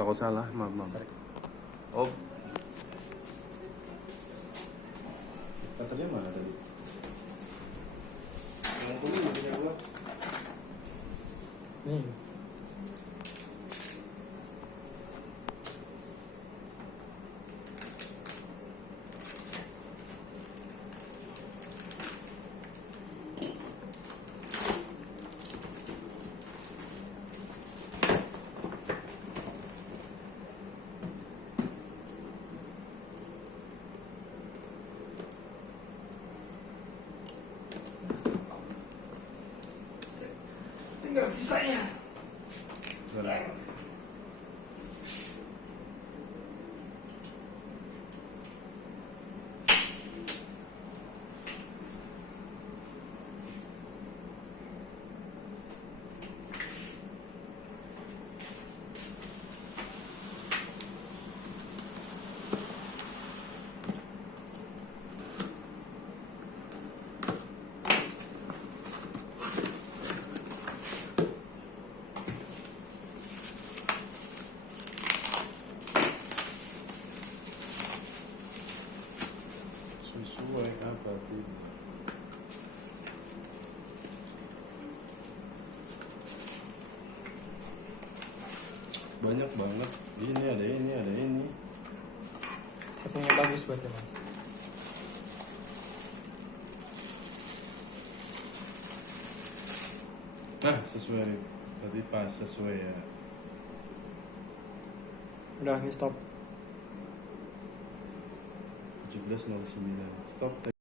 takut salah, maaf. Oh, Katanya mana tadi? yang kuning punya gua. Nih. Tinggal sisanya. Sudah. Sesuai apa tidak? Banyak banget. Ini ada ini, ada ini. Katanya bagus buat mas. Nah, sesuai. Tadi pas sesuai ya. Udah, ini stop. 17.09. Stop.